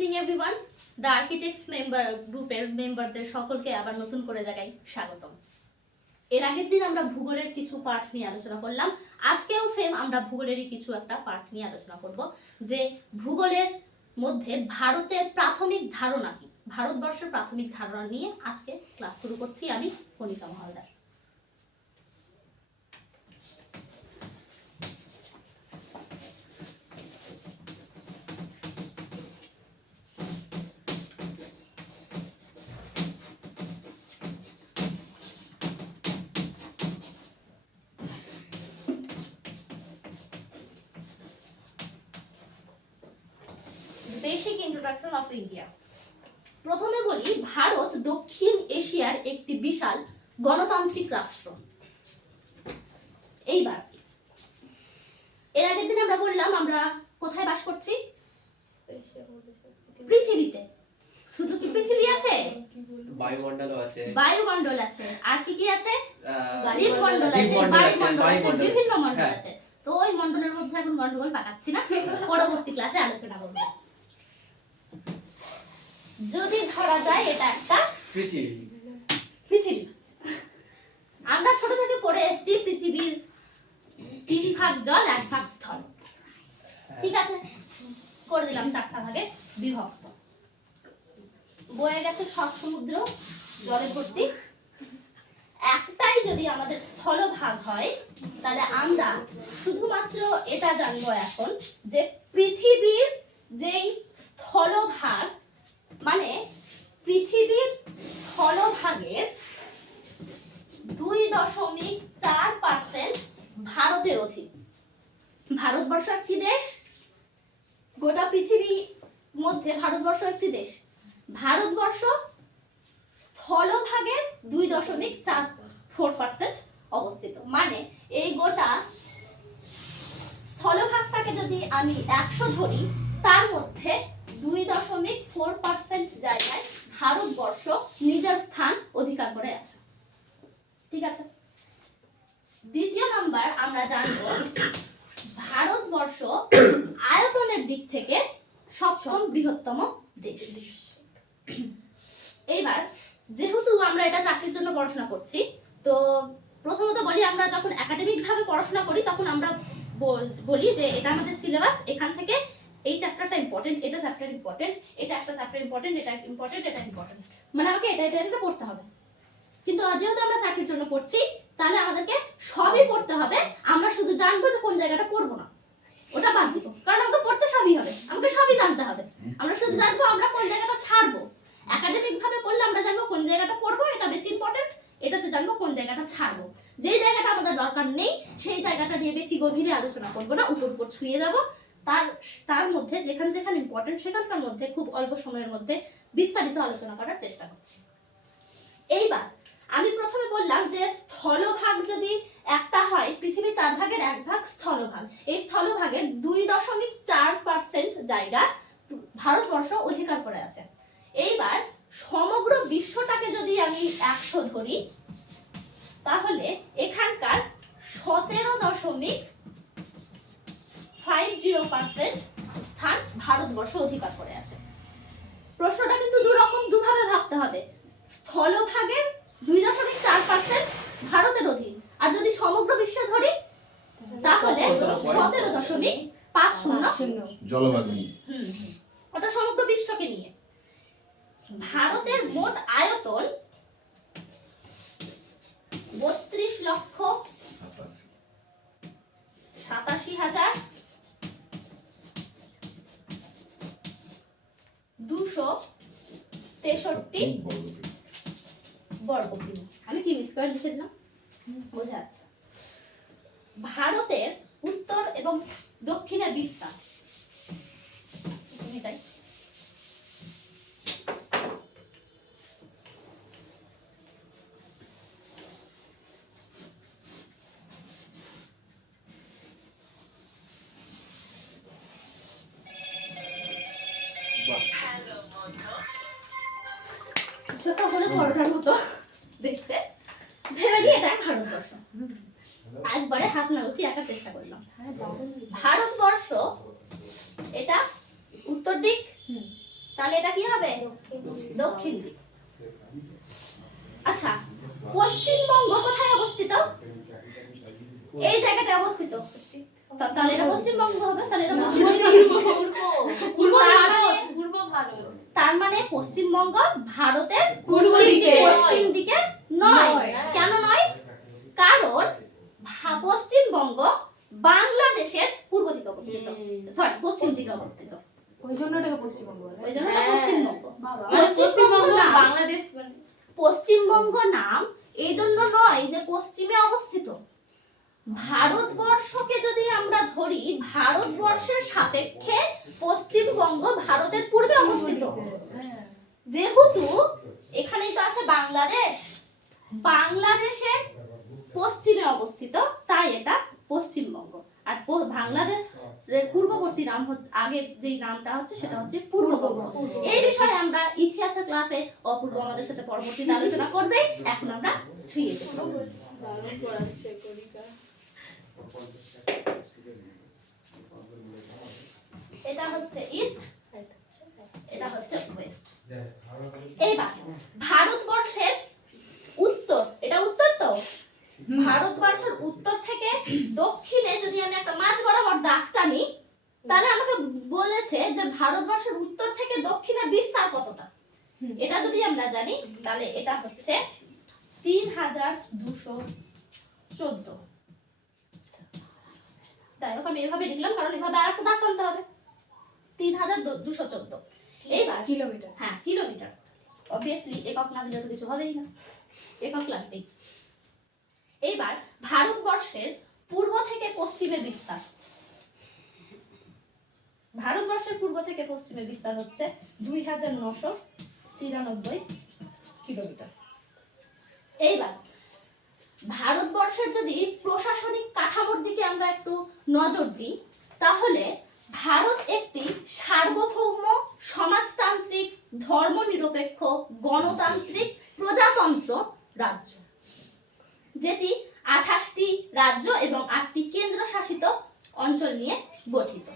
Evening everyone, the architects গ্রুপের মেম্বারদের সকলকে আবার নতুন করে জায়গায় স্বাগতম। এর আগের দিন আমরা ভূগোলের কিছু পাঠ নিয়ে আলোচনা করলাম। আজকেও সেম আমরা ভূগোলেরই কিছু একটা পাঠ নিয়ে আলোচনা করব, যে ভূগোলের মধ্যে ভারতের প্রাথমিক ধারণা কি, ভারতবর্ষের প্রাথমিক ধারণা নিয়ে আজকে ক্লাস শুরু করছি। আমি Kanika Mahaldar. Basic introduction of India. প্রথমে বলি, ভারত দক্ষিণ এশিয়ার একটি বিশাল গণতান্ত্রিক রাষ্ট্র। এইবার এর আগের দিন আমরা বললাম আমরা কোথায় বাস করছি? পৃথিবীতে। শুধু কি পৃথিবী আছে? বায়ুমণ্ডল আছে, বায়ুমণ্ডল আছে, আর কি কি আছে? জীবমণ্ডল আছে, বায়ুমণ্ডল আছে, বিভিন্ন মণ্ডল আছে। তো ওই মণ্ডলের মধ্যে এখন গন্ডগোল পাকাচ্ছি না, পরবর্তী ক্লাসে আলোচনা করব। যদি ধরা যায় এটা একটা পৃথিবী, আমরা ছোট থেকে পড়ে এসেছি পৃথিবীর 3 ভাগ জল 1 ভাগ স্থল। ঠিক আছে, করে দিলাম 4টা ভাগে বিভক্ত। বয়ে গেছে সব সমুদ্র জলে ভর্তি। একটাই যদি আমাদের স্থলভাগ হয়, তাহলে আমরা শুধুমাত্র এটা জানবো এখন যে পৃথিবীর যেই স্থলভাগ, মানে পৃথিবীর স্থলভাগের 2.4% ভারতের অধীন। ভারতবর্ষ একটি দেশ, গোটা পৃথিবীর মধ্যে ভারতবর্ষ একটি দেশ। ভারতবর্ষ স্থলভাগের 2.4% অবস্থিত। মানে এই গোটা স্থলভাগটাকে যদি আমি 100 ধরি, তার মধ্যে 2.4% জায়গায় ভারতবর্ষ নিজের স্থান অধিকার করে আছে। ঠিক আছে, দ্বিতীয় নাম্বার আমরা জানবো ভারতবর্ষ আয়তনের দিক থেকে সপ্তম বৃহত্তম দেশ। এইবার যেহেতু আমরা এটা চাকরির জন্য পড়াশোনা করছি, তো প্রথমত বলি, আমরা যখন একাডেমিক ভাবে পড়াশোনা করি তখন আমরা বলি যে এটা আমাদের সিলেবাস, এখান থেকে এই চ্যাপ্টারটা ইম্পর্টেন্ট, এটা চ্যাপ্টার ইম্পর্টেন্ট, এটা একটা চ্যাপ্টার ইম্পর্টেন্ট, এটা ইম্পর্টেন্ট, এটা ইম্পর্টেন্ট, মানে আমাকে এটা পড়তে হবে। কিন্তু যেহেতু আমরা চাকরির জন্য পড়ছি, তাহলে আমাদেরকে সবই পড়তে হবে। আমরা শুধু জানবো যে কোন জায়গাটা পড়বো না, ওটা বাদ দিব, কারণ আমাকে পড়তে সবই হবে, আমাকে সবই জানতে হবে। আমরা শুধু জানবো আমরা কোন জায়গাটা ছাড়বো। একাডেমিক ভাবে পড়লে আমরা জানবো কোন জায়গাটা পড়বো, এটা বেশি ইম্পর্টেন্ট, এটাতে জানবো কোন জায়গাটা ছাড়বো। যেই জায়গাটা আমাদের দরকার নেই সেই জায়গাটা নিয়ে বেশি গভীরে আলোচনা করবো না, উপর ছুঁয়ে যাবো। তার মধ্যে যেখানে যেখানে ইম্পর্টেন্ট সেখানকার মধ্যে খুব অল্প সময়ের মধ্যে বিস্তারিত আলোচনা করার চেষ্টা করছি। এইবার আমি প্রথমে বললাম যে স্থলভাগ যদি একটা হয়, পৃথিবীর 4 ভাগের 1 ভাগ স্থলভাগ। এই স্থলভাগের 2.4% জায়গা ভারতবর্ষ অধিকার করে আছে। এইবার সমগ্র বিশ্বটাকে যদি আমি 100 ধরি, তাহলে এখানকার 17.50% স্থান ভারতবর্ষ অধিকার করে আছে। প্রশ্নটা কিন্তু দুভাবে ভাবতে হবে। স্থলভাগের 2.4% ভারতের অধীন, আর যদি সমগ্র বিশ্বে ধরি তাহলে 17.50 জলভাগ নিয়ে, ওটা সমগ্র বিশ্বকে নিয়ে। ভারতের মোট আয়তন 32,87,263 বর্গ কিমি। আমি কিমি স্কয়ার লিখে দিলাম, বোঝা যাচ্ছে। ভারতের উত্তর এবং দক্ষিণে বিস্তার এটাই। ছোট হলে পরোটার মতো দেখতে, ভেবে নিয়ে এটা ভারতবর্ষ। একবারে হাত না উঠিয়ে আঁকার চেষ্টা করলাম। ভারতবর্ষ এটা উত্তর দিক, তাহলে এটা কি হবে? দক্ষিণ দিক। আচ্ছা, পশ্চিমবঙ্গ কোথায় অবস্থিত? এই জায়গাটায় অবস্থিত। তাহলে এটা পশ্চিমবঙ্গ হবে। তাহলে এটা পূর্ব ভারত। তার মানে পশ্চিমবঙ্গ ভারতের পূর্ব দিকে, পশ্চিম দিকে নয়। কেন নয়? কারণ পশ্চিমবঙ্গ বাংলাদেশের পূর্ব দিকে অবস্থিত, সরি পশ্চিম দিকে অবস্থিত। ওই জন্য এটাকে পশ্চিমবঙ্গ বলে। ওই জন্য এটা পশ্চিমবঙ্গ। পশ্চিমবঙ্গ বাংলাদেশ পশ্চিমবঙ্গ নাম এই জন্য নয় যে পশ্চিমে অবস্থিত। ভারতবর্ষকে যদি আমরা ধরি, ভারতবর্ষের সাপেক্ষে পশ্চিমবঙ্গ ভারতের পূর্বে অবস্থিত। যেহেতু এখানেই তো আছে বাংলাদেশ, বাংলাদেশের পশ্চিমে অবস্থিত, তাই এটা পশ্চিমবঙ্গ। আর বাংলাদেশের পূর্ববর্তী নাম হচ্ছে, আগের যেই নামটা হচ্ছে সেটা হচ্ছে পূর্ববঙ্গ। এই বিষয়ে আমরা ইতিহাসের ক্লাসে অপূর্ব আমাদের সাথে পরবর্তীতে আলোচনা করবে। এখন আমরা ছুঁয়ে দেব। এটা হচ্ছে ইস্ট, এটা হচ্ছে ওয়েস্ট। এইবার ভারতবর্ষের উত্তর, এটা উত্তর তো, ভারতবর্ষের উত্তর থেকে দক্ষিণে যদি আমি একটা মাঝ বরাবর দাগ টানি, তাহলে আমাকে বলেছে যে ভারতবর্ষের উত্তর থেকে দক্ষিণে বিস্তার কতটা। এটা যদি আমরা জানি তাহলে এটা হচ্ছে 3214। যাই হোক, আমি এভাবে লিখলাম কারণ এভাবে আর একটা দাগ টানতে হবে। 3214। এইবার কিলোমিটার। হ্যাঁ, কিলোমিটার। অবভিয়াসলি একক না দিলে তো কিছু হবেই না, একক লাগবেই। এইবার ভারতবর্ষের পূর্ব থেকে পশ্চিমে বিস্তার, ভারতবর্ষের পূর্ব থেকে পশ্চিমে বিস্তার হচ্ছে 2993 কিলোমিটার। এইবার ভারতবর্ষের যদি প্রশাসনিক কাঠামোর দিকে আমরা একটু নজর দিই, তাহলে ভারত একটি সার্বভৌম সমাজতান্ত্রিক ধর্মনিরপেক্ষ গণতান্ত্রিক প্রজাতন্ত্র রাজ্য, যেটি 28টি রাজ্য এবং 8টি কেন্দ্রশাসিত অঞ্চল নিয়ে গঠিত।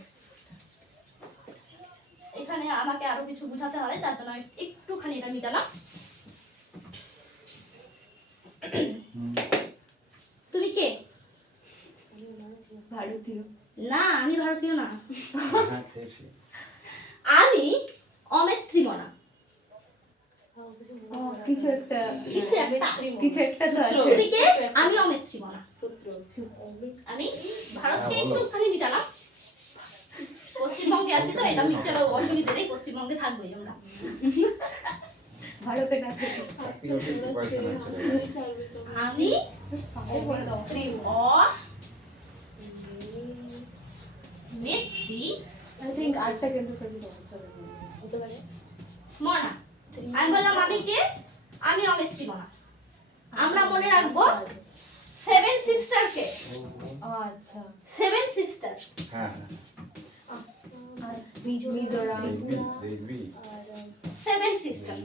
এখানে আমাকে আরো কিছু বোঝাতে হয়, তার জন্য আমি একটুখানি এটা মিটালাম। তুমি কে? ভারতীয় না, আমি ভারতীয় না। আমি অমেত্রীমনা। কিছু একটা তো আছে। তুমি কে? আমি অমেত্রীমনা। আমি ভারতকে একটুখানি মিটালাম। পশ্চিমবঙ্গে আছি তো এটা মিটালে অসুবিধা নেই, পশ্চিমবঙ্গে থাকবোই আমরা। ভারতে না আমি অমেত্রী আই থিংক আটটা কেন্দ্র শাসিত মনা। আমি বললাম আমি কে? আমি অমেত্রীমনা। আমরা মনে রাখবো 7 সিস্টার কে। আচ্ছা 7 সিস্টার। হ্যাঁ মিজোরাম 7 সিস্টার।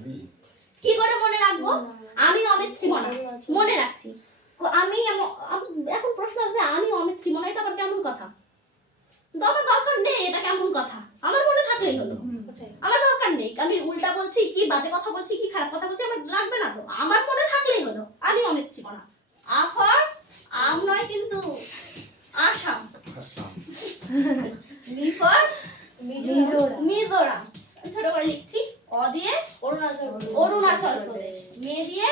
কি করে মনে রাখবো? আমি অমেত্রীমনা মনে রাখছি। এখন প্রশ্ন আছে, আমি অমেত্রীমনা, এটা আবার কেমন কথা? আমার দরকার নেই, এটা কেমন কথা? আমার মনে থাকলেই হলো। আমার দরকার নেই আমি উল্টা বলছি কি বাজে কথা বলছি কি খারাপ কথা বলছি, আমার লাগবে না তো। আমার মনে থাকলেই হলো আমি অমেত্রীমনা। আফার আম নয় কিন্তু আসাম। মিফর মিজোরাম। ছোট করে লিখছি। অ দিয়ে অরুণাচল প্রদেশ। মে দিয়ে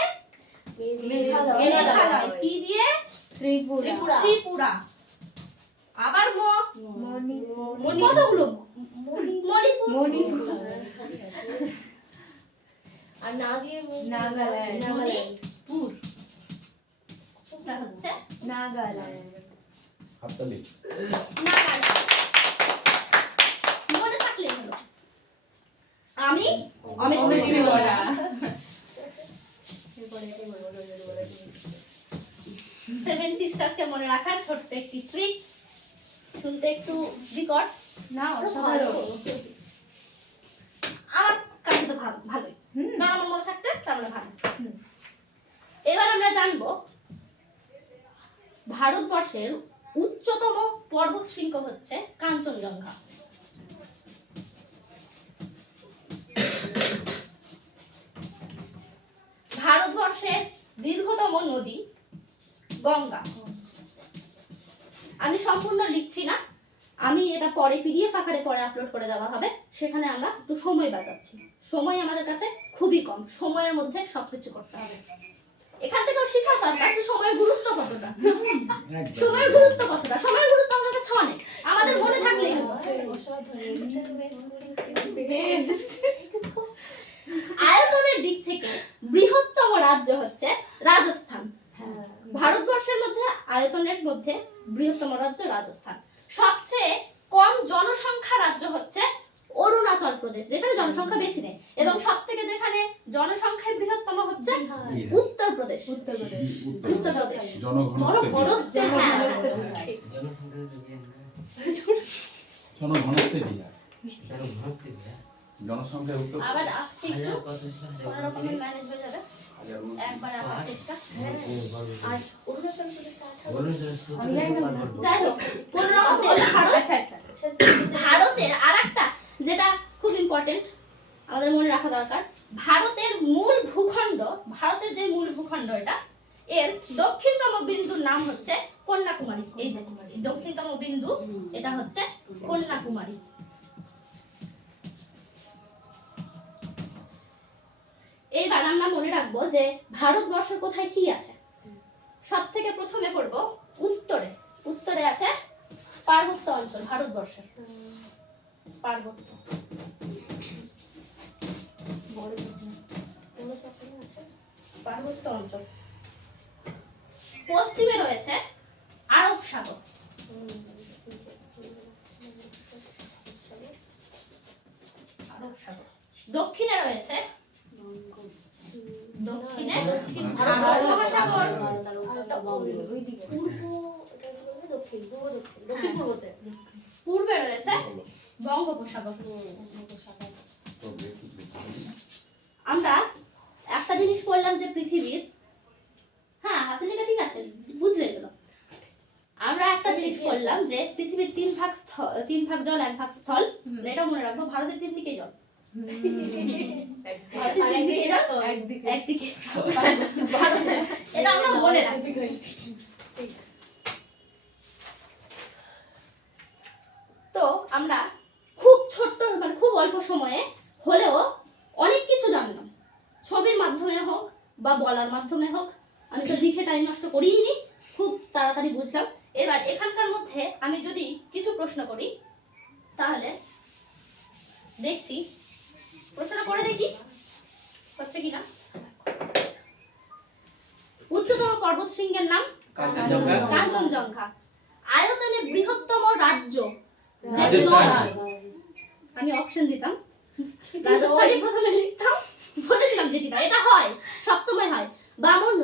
মেঘালয়। টি দিয়ে ত্রিপুরা। আবার কতগুলো? মণিপুর। আর না দিয়ে নাগাল্যান্ড মণিপুর। এটা হচ্ছে নাগাল্যান্ড হাততালি। নাগাল্যান্ড। মনে থাকলে হলো আমি অমেত্রীমনা। 7 সিস্টারকে মনে রাখার ছোট্ট একটি ট্রিক, শুনতে একটু বিকট না ভালো, আমার কাছে তো ভালোই। না আমার মনে থাকছে তাহলে ভালো। এবার আমরা জানবো ভারতবর্ষের উচ্চতম পর্বত শৃঙ্গ হচ্ছে কাঞ্চনজঙ্ঘা। গঙ্গা। আমি সম্পূর্ণ লিখছি না, আমি এটা পরে পিডিএফ আকারে পরে আপলোড করে দেওয়া হবে, সেখানে আমরা একটু সময় বাঁচাচ্ছি। সময় আমাদের কাছে খুবই কম, সময়ের মধ্যে সবকিছু করতে হবে। এখান থেকেও শেখার দরকার যে সময়ের গুরুত্ব কতটা। সময়ের গুরুত্ব কতটা, সময়ের গুরুত্ব আমাদের কাছে অনেক, আমাদের মনে থাকলেই হলো। আয়তনের দিক থেকে বৃহত্তম রাজ্য হচ্ছে রাজস্থান। ভারতবর্ষের মধ্যে আয়তনের মধ্যে বৃহত্তম রাজ্য রাজস্থান। সবচেয়ে কম জনসংখ্যা রাজ্য হচ্ছে অরুণাচল প্রদেশ, যেখানে জনসংখ্যা বেশি নেই, এবং সব থেকে যেখানে জনসংখ্যায় বৃহত্তম হচ্ছে উত্তরপ্রদেশ। উত্তরপ্রদেশ জনঘনত্বে ঠিক। জনসংখ্যা উত্তর আবার আসছে একটু কোনো রকমের ম্যানেজ হয়ে যাবে, একবার আমার চেষ্টা। আর অরুণাচল যাই হোক, কোনো রকম হলে ভারতের আরেকটা যেটা খুব ইম্পর্টেন্ট আমাদের মনে রাখা দরকার, ভারতের মূল ভূখণ্ড, ভারতের যে মূল ভূখণ্ড এটা, এর দক্ষিণতম বিন্দুর নাম হচ্ছে কন্যাকুমারী। এই যে দক্ষিণতম বিন্দু, এটা হচ্ছে কন্যাকুমারী। এইবার আমরা মনে রাখবো যে ভারতবর্ষের কোথায় কি আছে। সব থেকে প্রথমে পড়ব উত্তরে। উত্তরে আছে পার্বত্য অঞ্চল, ভারতবর্ষের পার্বত্য। পার্বত্য অঞ্চল। পশ্চিমে রয়েছে আরব সাগর। আরব সাগর। দক্ষিণে রয়েছে আরব মহাসাগর। পূর্বে রয়েছে বঙ্গোপসাগর। আমরা একটা জিনিস পড়লাম যে পৃথিবীর, হ্যাঁ হাতে লেখা ঠিক আছে, বুঝলে এগুলো। আমরা একটা জিনিস পড়লাম যে পৃথিবীর 3 ভাগ জল 1 ভাগ স্থল। এটা মনে রাখবো, ভারতের 3 দিকে জল, একদিকে এটা আমরা মনে রাখবো। তো আমরা খুব ছোট্ট, মানে খুব অল্প সময়ে হলেও অনেক কিছু জানলাম, ছবির মাধ্যমে হোক বা বলার মাধ্যমে হোক। আমি তো লিখে টাইম নষ্ট করিনি, খুব তাড়াতাড়ি বুঝলাম। এবার এখানকার মধ্যে আমি যদি কিছু প্রশ্ন করি, তাহলে দেখছি প্রশ্ন করে দেখি হচ্ছে কিনা। উচ্চতম পর্বত শৃঙ্গের নাম কাঞ্চনজঙ্ঘা। আয়তনে বৃহত্তম রাজ্য যেটি নয়, আমি অপশন দিতাম, রাজস্থানে প্রথমে লিখতাম, বলেছিলাম যেটি না, এটা হয় সবসময় হয়। বামন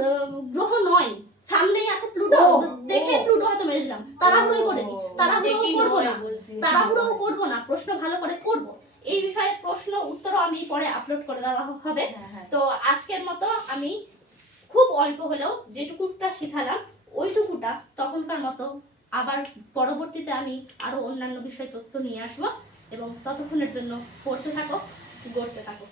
গ্রহ নয়, সামনেই আছে প্লুটো, দেখে প্লুটো হয়তো মেরে দিলাম। তাড়াহুড়োই করে দিই, তাড়াহুড়োও করবো না, প্রশ্ন ভালো করে করব। এই বিষয়ে প্রশ্ন উত্তরও আমি পরে আপলোড করে দেওয়া হবে। তো আজকের মতো আমি খুব অল্প হলেও যেটুকুটা শিখালাম ওইটুকুটা তখনকার মতো, আবার পরবর্তীতে আমি আরো অন্যান্য বিষয় তথ্য নিয়ে আসবো, এবং ততক্ষণের জন্য পড়তে থাকো, গড়তে থাকো।